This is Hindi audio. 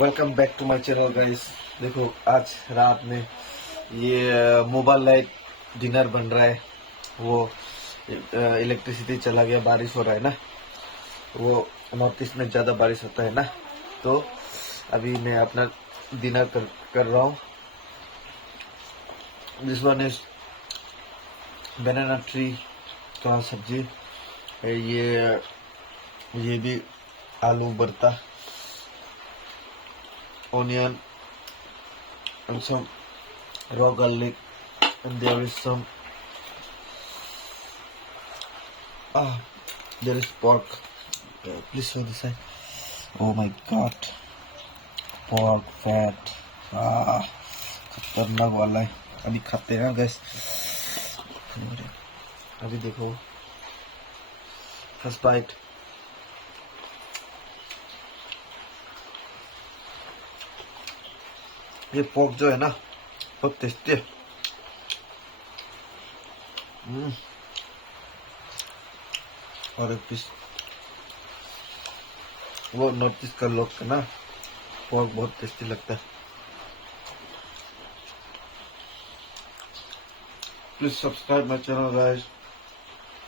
Welcome back to my channel guys. देखो आज रात में ये मोबाइल लाइट डिनर बन रहा है। वो इलेक्ट्रिसिटी चला गया, बारिश हो रहा है ना, वो नॉर्थ ईस्ट में ज़्यादा बारिश होता है ना, तो अभी मैं अपना डिनर कर रहा हूँ। This one is banana tree का सब्जी, ये भी आलू भरता, onion and some raw garlic, and there is some there is pork. Please show this side. Oh my god, pork fat, खतरनाक वाला है। अभी खाते हैं गैस। अभी देखो फर्स्ट बाइट। ये पोर्क जो है ना बहुत टेस्टी है। और एक पीस वो नॉर्थ ईस्ट का लोग का ना पोर्क बहुत टेस्टी लगता है। Please subscribe my channel guys.